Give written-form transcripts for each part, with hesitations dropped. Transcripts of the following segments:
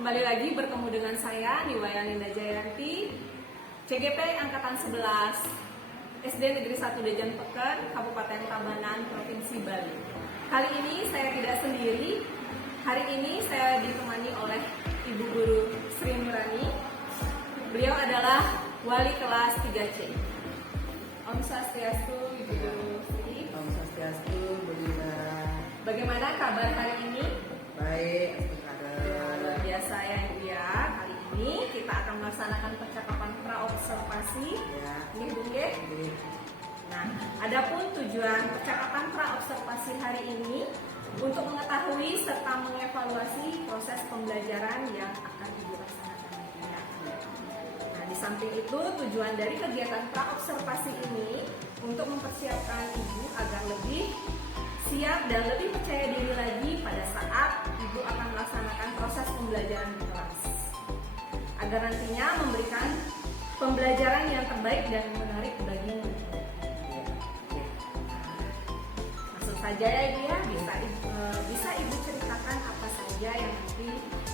Kembali lagi bertemu dengan saya Niwaya Linda Jayanti, CGP Angkatan 11, SD Negeri 1 Dejan Peker, Kabupaten Tabanan, Provinsi Bali. Kali ini saya tidak sendiri. Hari ini saya ditemani oleh Ibu Guru Sri Nurani. Beliau adalah wali kelas 3C. Om Swastiastu, Ibu Guru Sri. Om Swastiastu, Bu Linda. Bagaimana kabar hari ini? Baik, Luar biasa ya Ibu ya. Kali ini kita akan melaksanakan percakapan praobservasi. Ya. Ini Bu Nge. Nah, adapun tujuan percakapan praobservasi hari ini untuk mengetahui serta mengevaluasi proses pembelajaran yang akan Ibu laksanakan nantinya. Nah, di samping itu tujuan dari kegiatan praobservasi ini untuk mempersiapkan Ibu agar lebih siap dan lebih percaya diri lagi pada saat Ibu akan melaksanakan proses pembelajaran di kelas, agar nantinya memberikan pembelajaran yang terbaik dan menarik bagimu. Langsung saja ya Ibu ya, bisa Ibu ceritakan apa saja yang nanti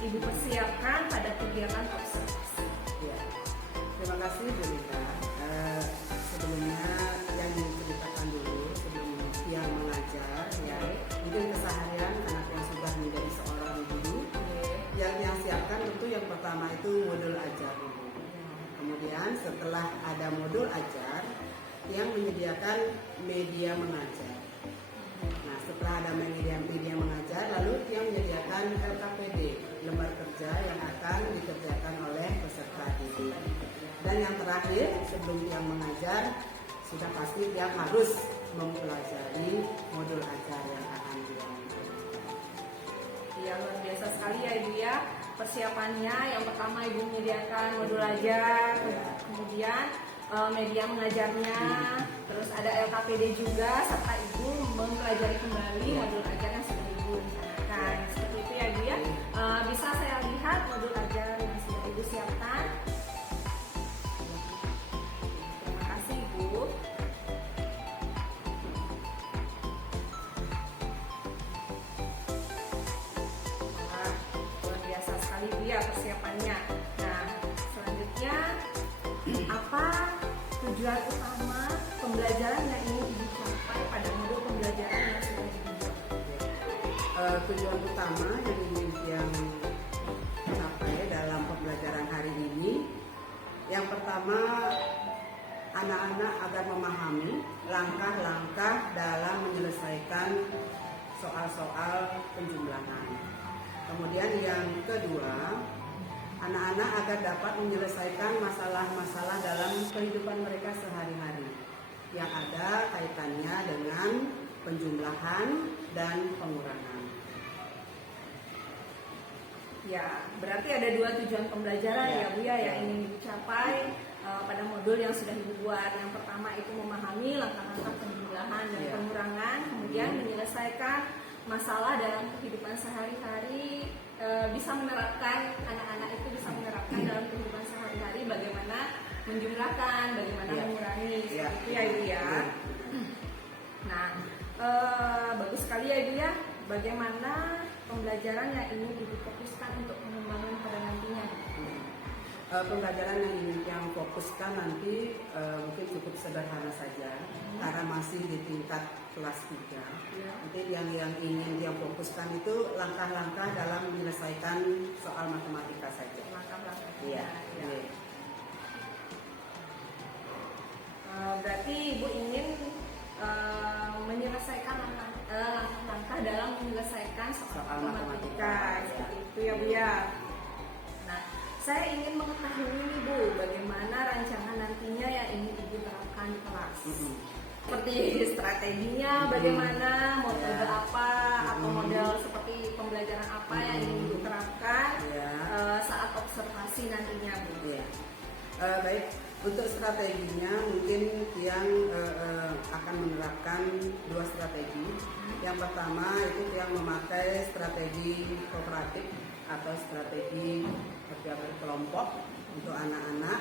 Ibu persiapkan pada kegiatan observasi. Ya. Terima kasih Bu Linda. Sebelumnya yang diceritakan dulu sebelum yang mengajar, ya, mungkin keseharian anak yang sudah menjadi seorang guru. Yang siapkan tentu yang pertama itu modul ajar dulu. Kemudian setelah ada modul ajar, yang menyediakan media mengajar. Nah, setelah ada media mengajar, lalu yang menyediakan LKPD, lembar kerja yang akan dikerjakan oleh peserta didik. Dan yang terakhir, sebelum yang mengajar, sudah pasti yang harus mempelajari modul ajar yang akan dilakukan. Iya, luar biasa sekali ya Ibu ya. Persiapannya yang pertama Ibu menyediakan modul ajar, kemudian media mengajarnya, terus ada LKPD juga, serta Ibu mempelajari kembali modul ajar yang sudah Ibu rencanakan. Seperti itu ya Ibu ya. Bisa saya lihat modul ajar yang sudah Ibu siapkan. Terima kasih Ibu. Wah, luar biasa sekali Bu ya persiapannya. Nah, selanjutnya apa tujuan utama pembelajaran yang ingin Ibu capai pada modul pembelajaran yang sudah Ibu buat? Tujuan utama yang ingin yang capai dalam pembelajaran hari ini, yang pertama, anak-anak agar memahami langkah-langkah dalam menyelesaikan soal-soal penjumlahan. Kemudian yang kedua, anak-anak agar dapat menyelesaikan masalah-masalah dalam kehidupan mereka sehari-hari yang ada kaitannya dengan penjumlahan dan pengurangan. Ya, berarti ada dua tujuan pembelajaran ya Bu ya yang ingin Ibu capai pada modul yang sudah Ibu buat. Yang pertama itu memahami langkah-langkah penjumlahan dan pengurangan, kemudian menyelesaikan masalah dalam kehidupan sehari-hari, bisa menerapkan, anak-anak itu bisa menerapkan dalam kehidupan sehari-hari bagaimana menjumlahkan, bagaimana mengurangi, seperti itu ya Ibu ya. Nah, bagus sekali ya Ibu ya. Bagaimana pembelajaran yang ingin Ibu fokuskan untuk pengembangan pada nantinya? Pembelajaran yang ingin yang fokuskan nanti mungkin cukup sederhana saja karena masih di tingkat kelas 3. Nanti yang ingin yang fokuskan itu langkah-langkah dalam menyelesaikan soal matematika saja. Langkah-langkah. Iya. Berarti Ibu ingin menyelesaikan langkah-langkah dalam menyelesaikan soal matematika. Seperti itu ya Bu ya. Nah, saya ingin mengetahui nih Bu, bagaimana rancangan nantinya yang ingin Ibu terapkan di kelas. Seperti strateginya, bagaimana, metode apa, atau model seperti pembelajaran apa yang ingin Ibu terapkan saat observasi nantinya Bu. Baik, untuk strateginya mungkin yang akan menerapkan dua strategi. Yang pertama itu yang memakai strategi kooperatif atau strategi kerja berkelompok untuk anak-anak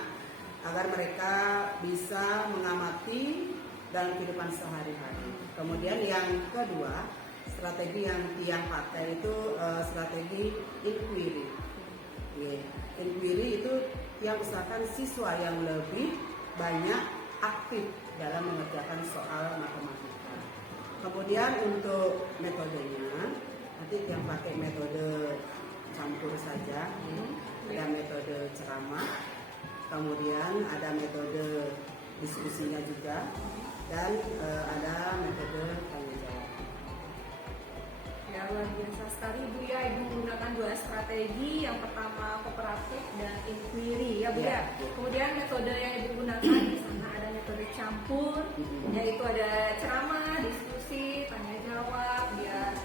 agar mereka bisa mengamati dalam kehidupan sehari-hari. Kemudian yang kedua, strategi yang pakai itu strategi inquiry. Ya. Inquiry itu yang usahakan siswa yang lebih banyak aktif dalam mengerjakan soal matematika. Kemudian untuk metodenya, nanti yang pakai metode campur saja, ada metode ceramah, kemudian ada metode diskusinya juga, dan ada metode tanya jawab. Ya, luar biasa sekali Bu ya, Ibu menggunakan 2 strategi, yang pertama kooperatif dan inquiry ya Bu ya. Kemudian metode yang Ibu gunakan di sana ada metode campur, yaitu ada ceramah, diskusi, tanya jawab, ya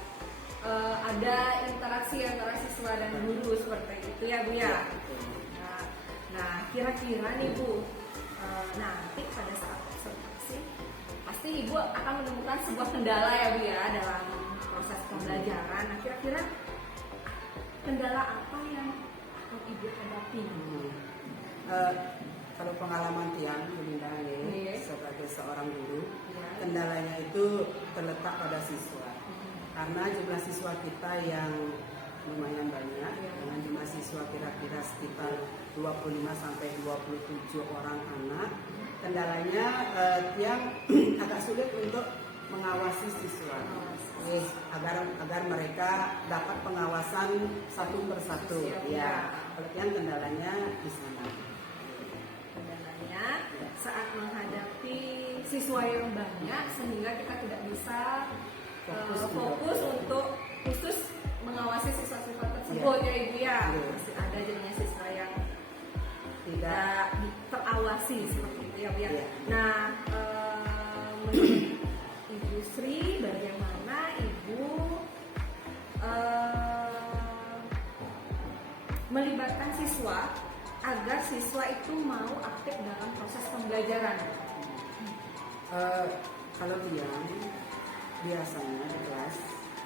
ada interaksi antara siswa dan guru seperti itu ya Bu ya. Nah, kira-kira nih Bu, nanti pada saat observasi pasti Ibu akan menemukan sebuah kendala ya Bu ya dalam proses pembelajaran. Nah, kira-kira kendala apa yang akan Ibu hadapi? Kalau pengalaman Tiang Belinda sebagai seorang guru, kendalanya itu terletak pada siswa. Karena jumlah siswa kita yang lumayan banyak, dengan jumlah siswa kira-kira sekitar 25 sampai 27 orang anak, kendalanya yang agak sulit untuk mengawasi siswa, agar mereka dapat pengawasan satu persatu. Ya, yang kendalanya di sana. Kendalanya saat menghadapi siswa yang banyak, sehingga kita tidak bisa fokus untuk khusus mengawasi siswa-siswa tersebut ya Ibu ya. Masih ada jadinya siswa yang tidak terawasi seperti itu ya Bu ya. Nah, menurut Ibu Sri, bagaimana Ibu melibatkan siswa agar siswa itu mau aktif dalam proses pembelajaran? Kalau Tiang biasanya di kelas,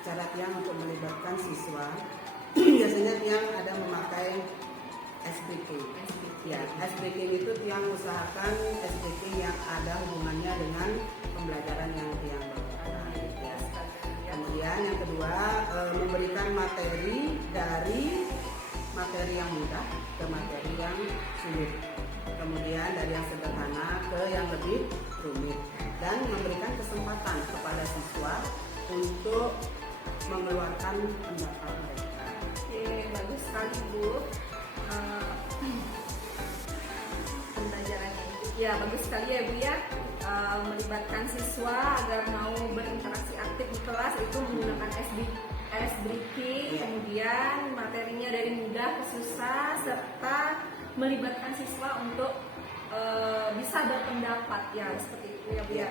cara Tiang untuk melibatkan siswa biasanya Tiang ada memakai SBK. Ya, SBK itu Tiang usahakan SBK yang ada hubungannya dengan pembelajaran yang Tiang bawakan. Ya. Kemudian yang kedua, memberikan materi dari materi yang mudah ke materi yang sulit. Kemudian dari yang sederhana ke yang lebih rumit, dan memberikan kesempatan kepada siswa untuk mengeluarkan pendapat mereka. Oke, bagus sekali Bu. Pembelajarannya itu ya bagus sekali ya Bu ya. Melibatkan siswa agar mau berinteraksi aktif di kelas itu menggunakan SBK, kemudian materinya dari mudah ke susah, serta melibatkan siswa untuk bisa berpendapat ya, seperti itu ya Bu ya.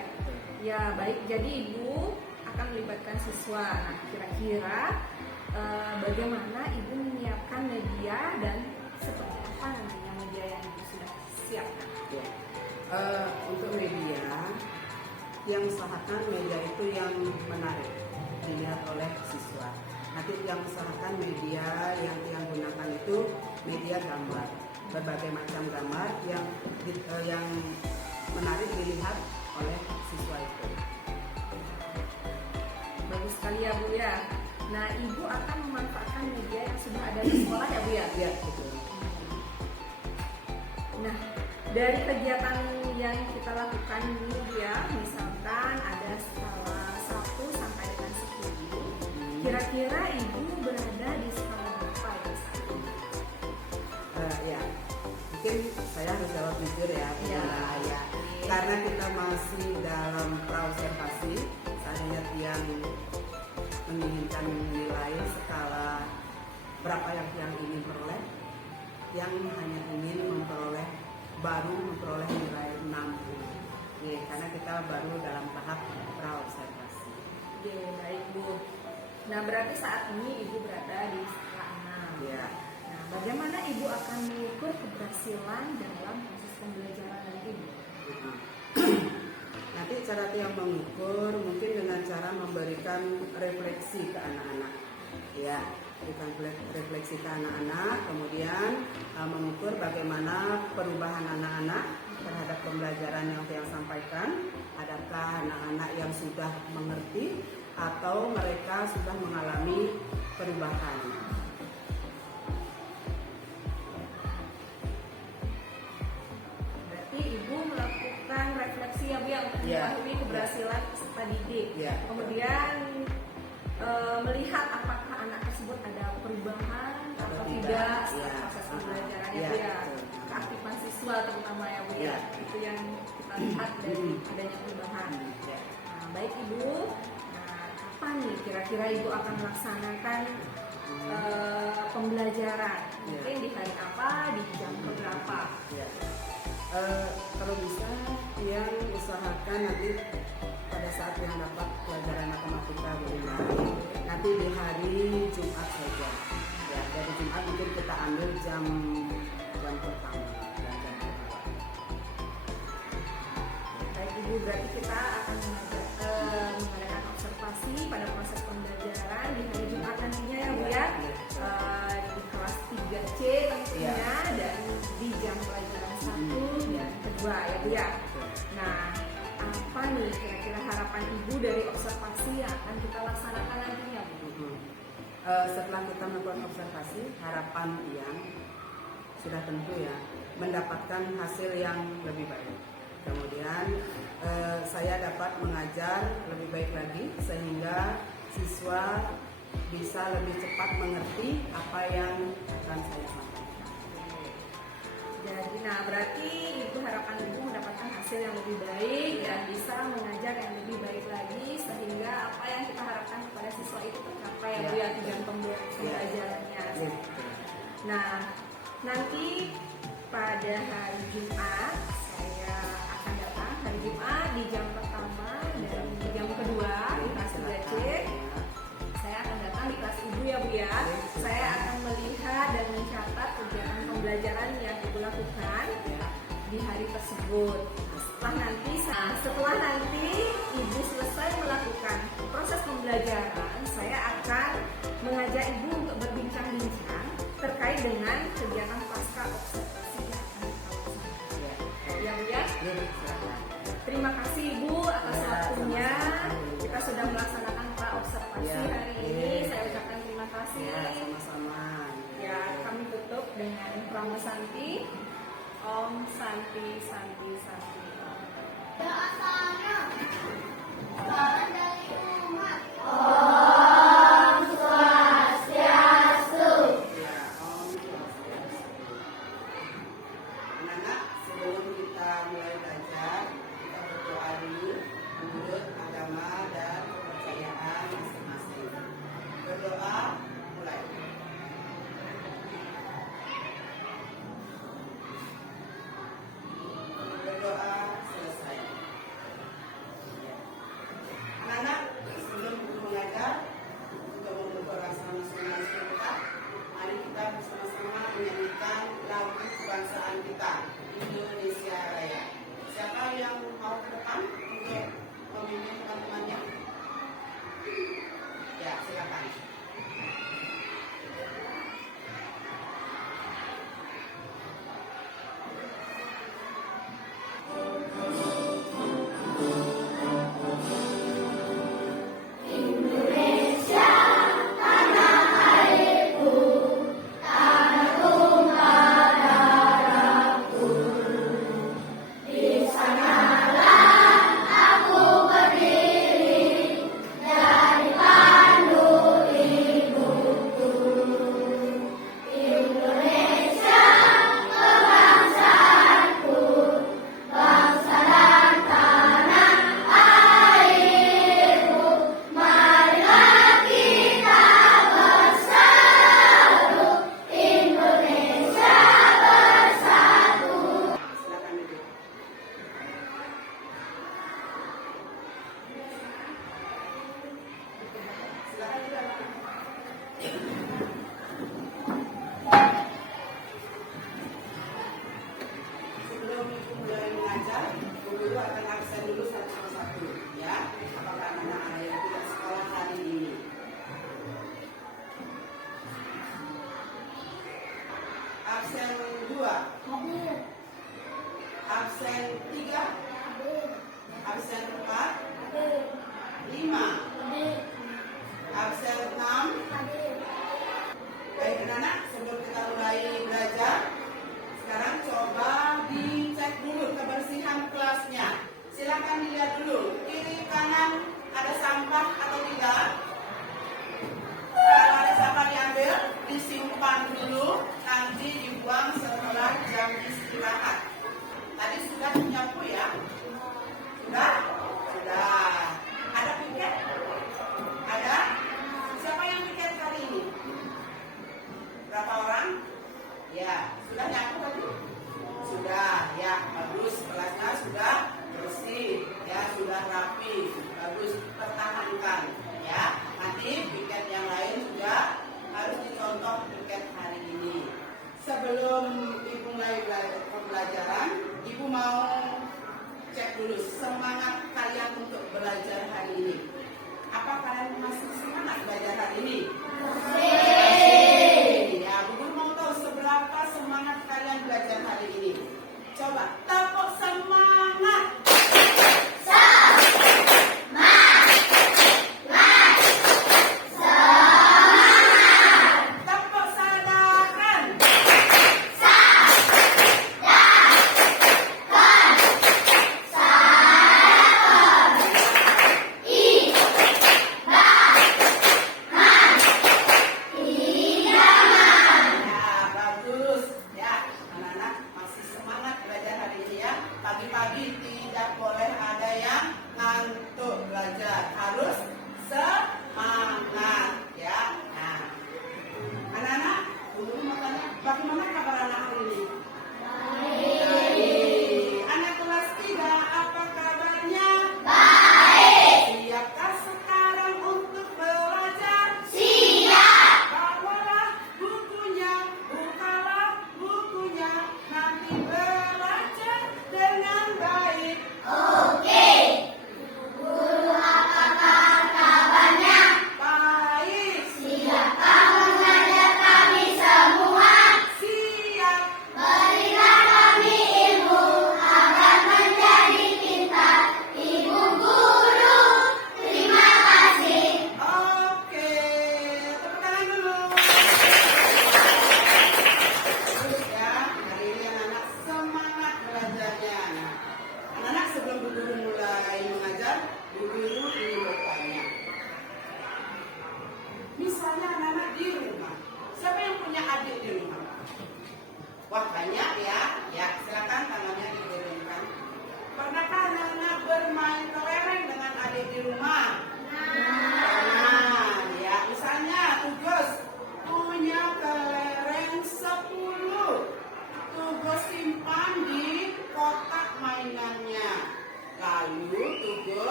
Ya baik, jadi Ibu akan melibatkan siswa. Nah, kira-kira bagaimana Ibu menyiapkan media dan seperti apa nantinya media yang Ibu sudah siapkan? Untuk media, yang usahakan media itu yang menarik dilihat oleh siswa. Nanti yang usahakan media yang gunakan itu media gambar, berbagai macam gambar yang menarik dilihat oleh siswa itu. Bagus sekali ya Bu ya. Nah, Ibu akan memanfaatkan media yang sudah ada di sekolah ya Bu ya? Ya, betul. Nah, dari kegiatan yang kita lakukan ini Bu ya, misalkan ada skala 1 sampai dengan 10, kira-kira Ibu berada di skala berapa ya saat ini? Ya, mungkin saya harus jawab jujur ya. Ya. Karena kita masih dalam pra-observasi, saya Tiang menginginkan nilai skala berapa yang Tiang ingin peroleh. Yang hanya ingin baru memperoleh nilai 60. Ya, karena kita baru dalam tahap pra-observasi. Oke, baik Bu. Nah, berarti saat ini Ibu berada di skala 6. Ya. Nah, bagaimana Ibu akan mengukur keberhasilan dalam proses pembelajaran dari Ibu? Nanti cara Tiang mengukur mungkin dengan cara memberikan refleksi ke anak-anak. Ya, berikan refleksi ke anak-anak, kemudian mengukur bagaimana perubahan anak-anak terhadap pembelajaran yang Tiang sampaikan. Adakah anak-anak yang sudah mengerti atau mereka sudah mengalami perubahan. kemudian melihat apakah anak tersebut ada perubahan atau tidak setelah proses pembelajarannya Bu ya. Keaktifan siswa terutama ya Bu ya. Itu yang kita lihat dari adanya perubahan. Nah, baik Ibu, kapan nih kira-kira Ibu akan melaksanakan pembelajaran? Mungkin di hari apa, di jam berapa? Kalau bisa yang usahakan nanti pada saat yang dapat pelajaran matematika nanti di hari Jumat saja. Ya, dari Jumat mungkin kita ambil jam pertama dan jam kedua. Baik Ibu, berarti kita akan mengadakan observasi pada proses pembelajaran di hari Jumat nantinya ya Bu ya. Di kelas 3C tentunya dan di jam pelajaran 1 dan kedua ya Bu ya. Nah, apa nih kira-kira harapan Ibu dari observasi yang akan kita laksanakan nantinya Bu? Setelah kita melakukan observasi, harapan yang sudah tentu ya mendapatkan hasil yang lebih baik. Kemudian saya dapat mengajar lebih baik lagi sehingga siswa bisa lebih cepat mengerti apa yang akan saya sampaikan. Jadi, nah berarti itu harapan Ibu mendapatkan hasil yang lebih baik dan bisa mengajar yang lebih baik lagi sehingga apa yang kita harapkan kepada siswa itu tercapai ya Bu ya tujuan pembelajarannya. Nah, nanti pada hari Jumat saya akan datang hari Jumat di jam pertama dan di jam kedua di kelas 3C. Saya akan datang di kelas Ibu ya Bu ya. Saya akan melihat dan mencatat kegiatan pembelajaran yang Ibu lakukan di hari tersebut. Setelah nanti Ibu selesai melakukan proses pembelajaran, saya akan mengajak Ibu untuk berbincang-bincang terkait dengan kegiatan pasca observasi yang akan kita laksanakan. Ya Bu ya. Terima kasih Ibu atas waktunya. Kita sudah melaksanakan observasi hari ini. Saya ucapkan terima kasih. Sama-sama. Ya, kami tutup dengan Pramo Santi. Om Santi Santi Santi. Doa sana. Salam dari umat. Anak-anak, sebelum kita mulai belajar, kita berdoa dulu menurut agama dan kepercayaan masing-masing. Berdoa, mulai. Berdoa, selesai. Anak-anak, sebelum kita mengajar, untuk membentuk rasa nasionalisme kita, mari kita bersama-sama menyanyikan lagu kebangsaan kita, Indonesia Raya. Siapa yang mau ke depan untuk memimpin teman-temannya? Ya, silakan. Sebelum Ibu mulai mengajar, Ibu akan absen dulu satu persatu, ya. Apakah anak-anak ada yang tidak sekolah hari ini? Absen 2, Hadir. absen 3, Hadir. absen 4, Hadir. 5, Hadir. absen 6. Hadir. Baik anak-anak, sebelum kita mulai belajar, sekarang coba dicek dulu kebersihan kelasnya. Silakan dilihat dulu, kiri kanan ada sampah atau tidak.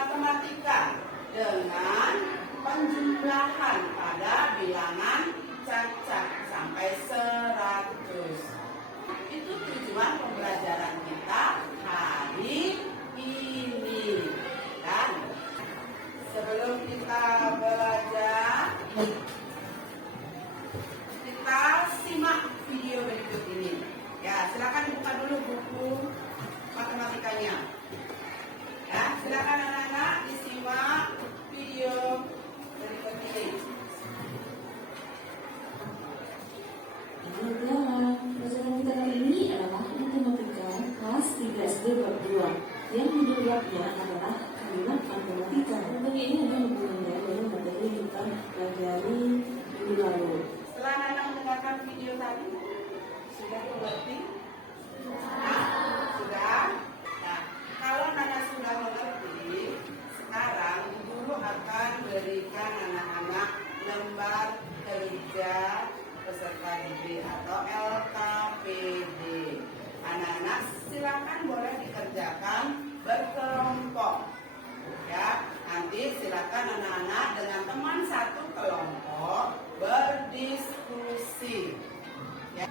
matematika dengan penjumlahan pada bilangan cacat sampai 100. Itu tujuan pembelajaran kita hari ini. Dan sebelum kita belajar, kita simak video berikut ini. Ya, silakan buka dulu buku matematikanya. Ya, silakan anak-anak disimak video berikut ini. Selamat pelajaran kita kali ini adalah matematika kelas 3 SD bab 2 yang judulnya adalah kalimat matematika. Tentunya ini ada hubungannya dengan materi yang kita pelajari minggu lalu. Setelah anak mendengarkan video tadi, sudah mengerti? Sudah? Nah, kalau anak sudah mengerti, sekarang guru akan berikan anak-anak lembar kerja peserta didik atau LKPD. Anak-anak silakan boleh dikerjakan berkelompok. Ya, nanti silakan anak-anak dengan teman satu kelompok berdiskusi. Ya.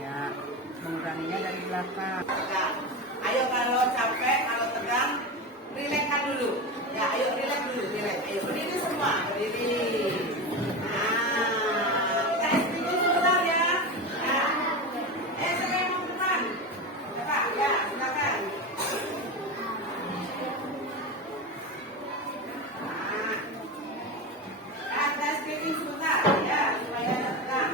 Ya, menguranginya dari belakang. Ya, ayo kalau capek, kalau tegang, rilekskan dulu. Ya, ayo rileks dulu, rileks. Ayo berdiri semua, berdiri. Nah, kita explain sebentar ya. Ya. Saya yang mau depan. Ya, Pak, ya, silakan. Nah, kita explain sebentar ya, supaya ada tegang.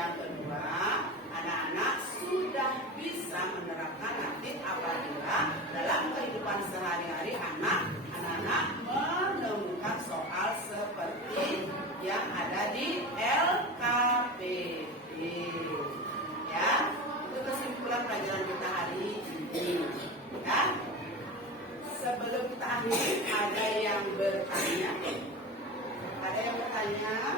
yang kedua, anak-anak sudah bisa menerapkan nanti apabila dalam kehidupan sehari-hari anak-anak menemukan soal seperti yang ada di LKPD. Ya, itu kesimpulan pelajaran kita hari ini. Ya, sebelum kita akhiri, ada yang bertanya? Ada yang bertanya?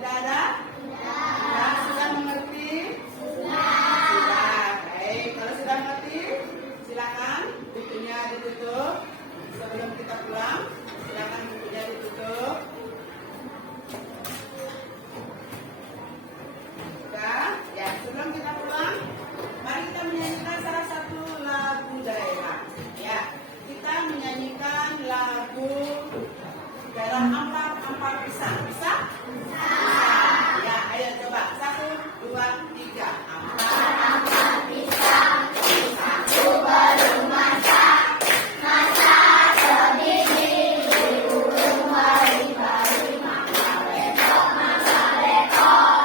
Tidak ada? Tidak. Sudah mengerti? Sudah. Baik, kalau sudah mengerti, silakan bukunya ditutup. Sebelum kita pulang, silakan bukunya ditutup. Sudah? Ya, sebelum kita pulang, mari kita menyanyikan salah satu lagu daerah. Ya, kita menyanyikan lagu daerah Ampar Pisang. Bisa? Bisa. Ya, ayo coba. 1, 2, 3. Ampar pisang, pisangku belum masak. Masak sebiji, diulung bari-bari. Masak besok, masak besok.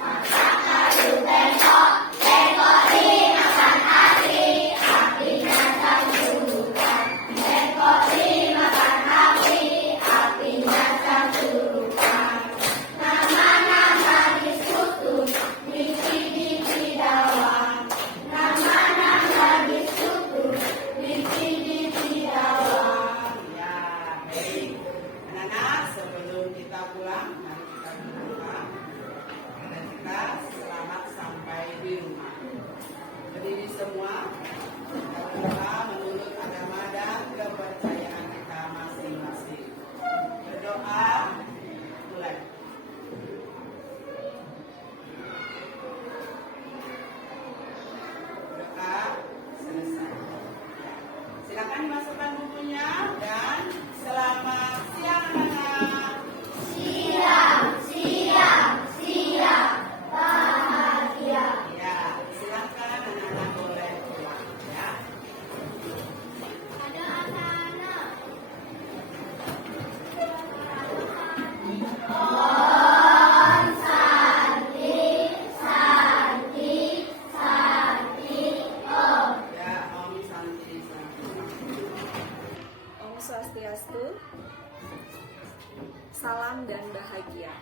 Masak kayu bengkok, bengkok dimakan api. Apinya tak suruhkan, bengkok dimakan api. Apinya tak suruhkan. Nama-nama disusun, biji-biji daun. Nama-nama disusun, biji-biji daun. Ya, baik. Anak-anak, sebelum kita pulang, mari kita berdoa. Dan kita selamat sampai di rumah. Berdiri semua. Kita berdoa menurut agama dan kepercayaan kita masing-masing. Berdoa, mulai. Berdoa, selesai. Silakan dimasukkan bukunya dan selamat siang anak-anak. Ya, silakan anak-anak boleh pulang ya. Ada anak-anak. Ya, Om Santi. Om Swastiastu, salam dan bahagia.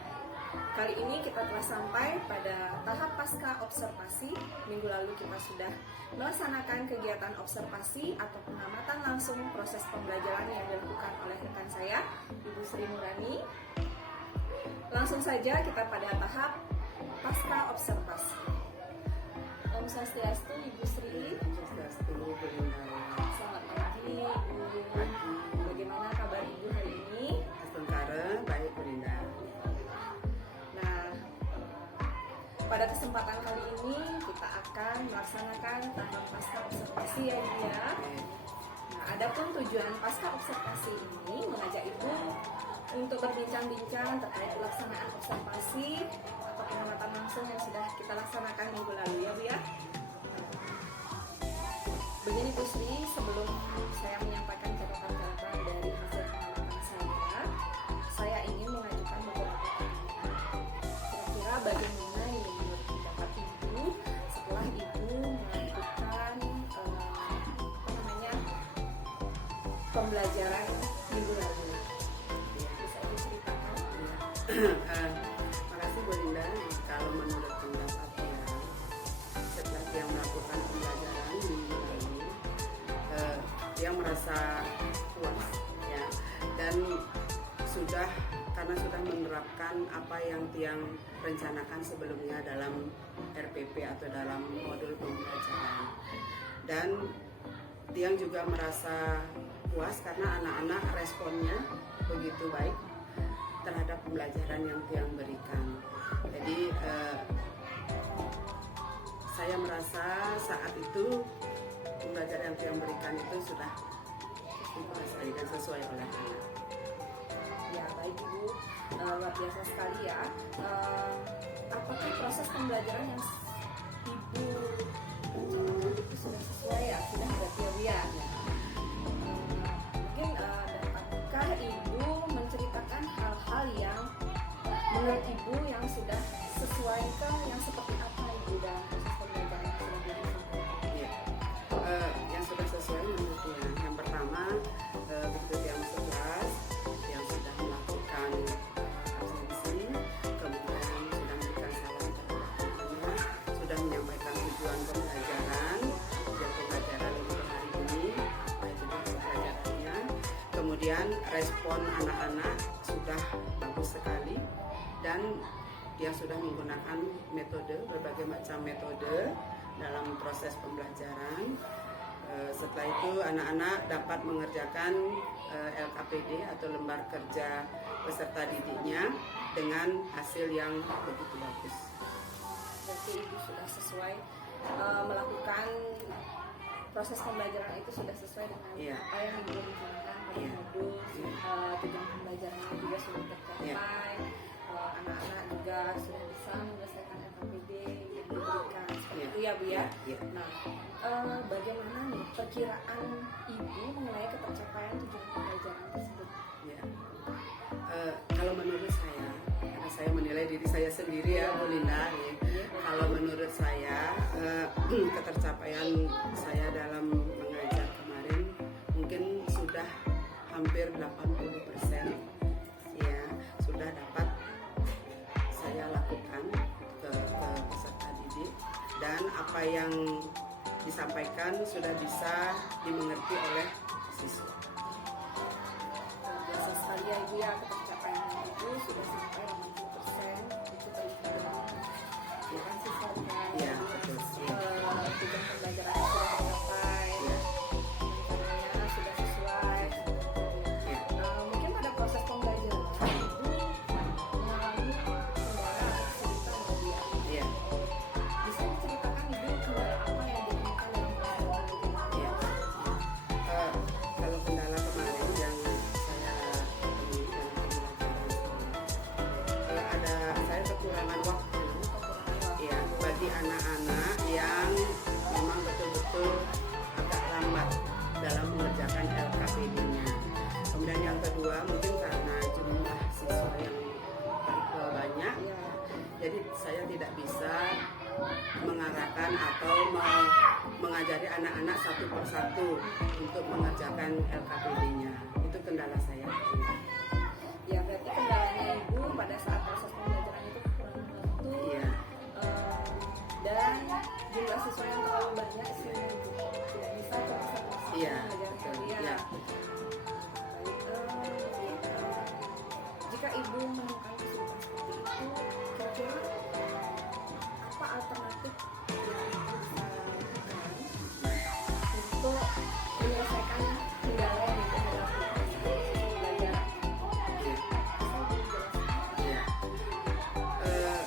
Kali ini kita telah sampai pada tahap pasca observasi. Minggu lalu kita sudah melaksanakan kegiatan observasi atau pengamatan langsung proses pembelajaran yang dilakukan oleh rekan saya, Ibu Sri Murani. Langsung saja kita pada tahap pasca observasi. Om Swastiastu, Ibu Sri. Swastiastu, Belinda. Selamat pagi, Ibu. Bagaimana kabar Ibu hari ini? Astungkara, baik Belinda. Nah, pada kesempatan kali ini kita akan melaksanakan tahap pasca observasi ya Ibu ya. Nah, adapun tujuan pasca observasi ini mengajak Ibu untuk berbincang-bincang terkait pelaksanaan observasi atau pengamatan langsung yang sudah kita laksanakan minggu lalu ya Bu ya. Begini Bu Sri, sebelum saya menyampaikan catatan-catatan dari hasil pengamatan saya ingin mengajukan beberapa pertanyaan. Kira-kira bagaimana yang menurut pendapat Ibu setelah Ibu melakukan pembelajaran minggu lalu? Bisa diceritakan? Makasih Bu Linda. Kalau menurut pendapatnya, setelah dia melakukan pembelajaran minggu lalu, dia merasa puas ya, dan karena sudah menerapkan apa yang Tiang rencanakan sebelumnya dalam RPP atau dalam modul pembelajaran, dan Tiang juga merasa puas karena anak-anak responnya begitu baik terhadap pembelajaran yang Tiang berikan. Jadi saya merasa saat itu pembelajaran yang Tiang berikan itu sudah dikuasai dan sesuai oleh anak. Ya baik Ibu, luar biasa sekali ya. Apakah proses pembelajaran yang Ibu rencanakan itu sudah sesuai ya? Sudah berarti ya Bu ya? Mungkin dapatkah Ibu menceritakan hal-hal yang menurut Ibu yang sudah sesuai ke yang seperti apa Ibu dalam proses pembelajaran yang sudah dilakukan? Ya. Yang sudah sesuai menurut dia. Yang pertama, begitu dia masuk kelas, yang sudah melakukan absensi, kemudian sudah memberikan salam terhadap teman-temannya, sudah menyampaikan tujuan pembelajaran, pembelajaran untuk hari ini, apa itu pembelajarannya, kemudian respon anak-anak sudah bagus sekali, dan dia sudah menggunakan berbagai macam metode dalam proses pembelajaran. Setelah itu anak-anak dapat mengerjakan LKPD atau lembar kerja peserta didiknya dengan hasil yang begitu bagus. Berarti Ibu sudah sesuai melakukan proses pembelajaran itu sudah sesuai dengan Iya. apa yang Ibu rencanakan pada Iya. modul, Iya. tujuan pembelajarannya juga sudah tercapai, anak-anak juga sudah bisa menyelesaikan LKPD yang diberikan seperti Iya. itu ya Bu ya. Iya. Nah, bagaimana nih perkiraan Ibu mengenai ketercapaian tujuan pembelajaran tersebut? Ya. Kalau menurut saya, karena saya menilai diri saya sendiri ya, Bu Linda. Ya. Kalau menurut saya, ketercapaian saya dalam mengajar kemarin mungkin sudah hampir 80%. Ya, sudah dapat saya lakukan ke peserta didik, dan apa yang disampaikan sudah bisa dimengerti oleh siswa. Biasa sekali ya Ibu ya, ketercapaian Ibu sudah sampai 80%. Itu terlihat ya kan siswanya. Iya, betul. Tujuan pembelajaran sudah tercapai, Ya, rencananya sudah sesuai. ya. Mungkin pada proses pembelajaran Ibu mengalami kendala kesulitan ya. Ya. Bisa diceritakan Ibu kendala apa yang ditemukan dalam proses pembelajaran? Ya. Kalau kendala kemarin yang saya temui dalam pembelajaran, saya kekurangan waktu ya bagi anak-anak yang memang betul-betul agak lambat dalam mengerjakan LKPD-nya. Kemudian yang kedua mungkin karena jumlah siswa yang banyak, Ya. jadi saya tidak bisa mengarahkan atau mengajari anak-anak satu persatu untuk mengerjakan LKPD-nya. Itu kendala saya. Ya berarti kendalanya Ibu pada saat proses pembelajaran itu kekurangan waktu, Iya. dan jumlah siswa yang terlalu banyak sehingga Ibu tidak bisa terus Iya, mengajar betul. kalian. Iya. Baik, jika Ibu menemukan kesulitan seperti itu, kira-kira apa alternatif yang Ibu bisa lakukan untuk menyelesaikan kendala yang Ibu hadapi saat proses pembelajaran? Iya. Bisa Ibu jelaskan? Ya,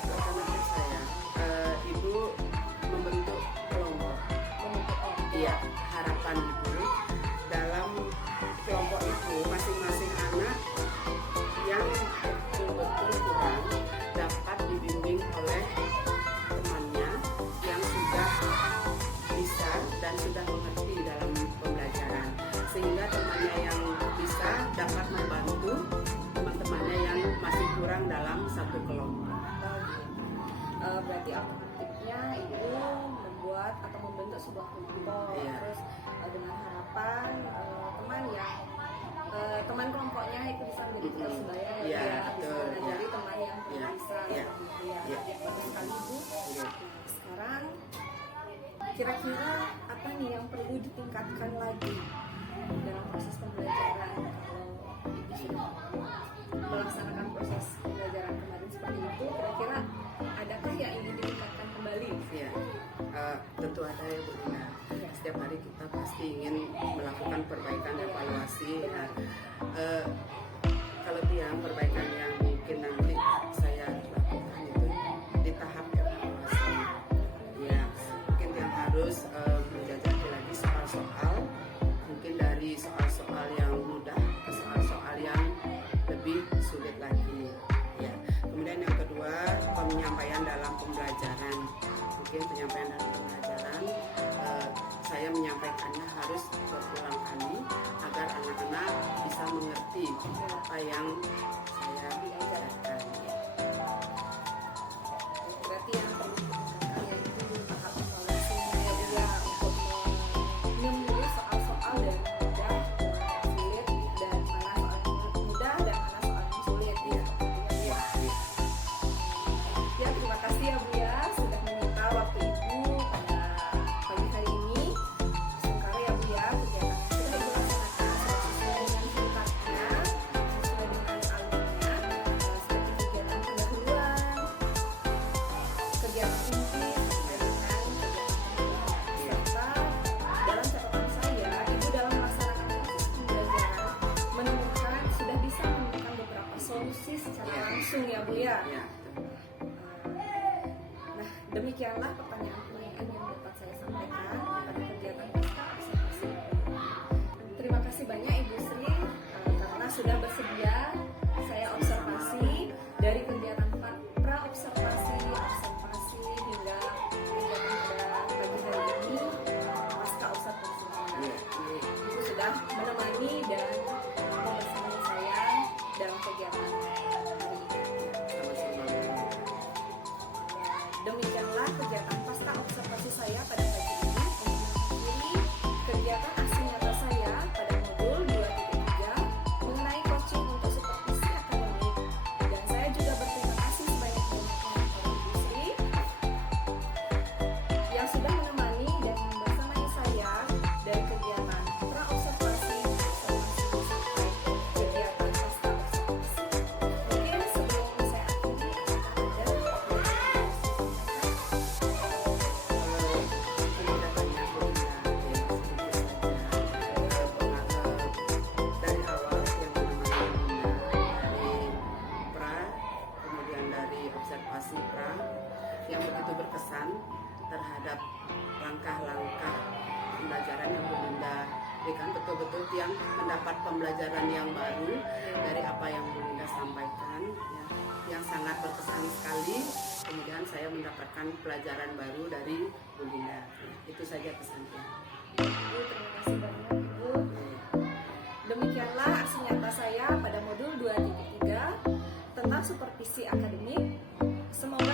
alternatif saya, Ibu membentuk kelompok. Iya, harapan Ibu dalam kelompok itu masing-masing anak yang betul-betul kurang dapat dibimbing oleh temannya yang sudah bisa dan sudah mengerti dalam pembelajaran, sehingga temannya yang bisa dapat membantu teman-temannya yang masih kurang dalam satu kelompok. Berarti alternatifnya Ibu membuat atau membentuk sebuah kelompok, Iya. terus dengan harapan teman kelompoknya itu bisa menjadi tugas sebaya ya, Iya, bisa betul, mengajari iya. teman yang Iya, kurang bisa iya, gitu ya. iya. Bagus sekali Bu. Iya. Nah, sekarang kira-kira apa nih yang perlu ditingkatkan lagi dalam proses pembelajaran kalau Ibu sudah melaksanakan proses pembelajaran kemarin seperti itu, kira-kira adakah yang ingin ditingkatkan kembali? Ya, tentu ada ya Bu Dina. Setiap hari kita pasti ingin melakukan perbaikan evaluasi. Nah, kalau yang perbaikan yang mungkin nanti saya lakukan itu di tahap evaluasi. Ya, mungkin yang harus menjajaki lagi soal-soal, mungkin dari soal-soal yang mudah ke soal-soal yang lebih sulit lagi. Ya, kemudian yang kedua penyampaian dalam pembelajaran. Mungkin penyampaian dalam pembelajaran saya menyampaikannya harus berulang kali agar anak-anak bisa mengerti apa yang saya ajarkan. Iya. Ya. Nah, demikianlah pertanyaan-pertanyaan yang dapat saya sampaikan pada kegiatan pasca observasi. Terima kasih banyak Ibu Sri karena sudah bersedia saya observasi dari kegiatan pra-observasi, observasi hingga kegiatan pada pagi hari ini pasca observasi. Ibu sudah menemani dan membersamai saya dalam kegiatan hari ini. Demikianlah kegiatan pasca observasi saya pada pagi ini untuk mengakhiri kegiatan aksi nyata saya pada modul 2.3 mengenai coaching untuk supervisi akademik. Dan saya juga berterima kasih sebanyak-banyaknya kepada Ibu Sri yang sudah menemani dan membersamai saya dari kegiatan pra-observasi, observasi sampai kegiatan pasca observasi. Mungkin sebelum saya akhiri, apakah ada Pendapatannya Belinda dari awal yang menemani Belinda dari pra, kemudian dari observasi pra yang begitu berkesan terhadap langkah-langkah pembelajaran yang Belinda berikan, betul-betul yang mendapat pembelajaran yang baru dari apa yang Belinda sampaikan ya, yang sangat berkesan sekali. Kemudian saya mendapatkan pelajaran baru dari Belinda. Itu saja pesannya. Ibu, terima kasih banyak Ibu. Demikianlah aksi nyata saya pada modul 2.3 tentang supervisi akademik. Semoga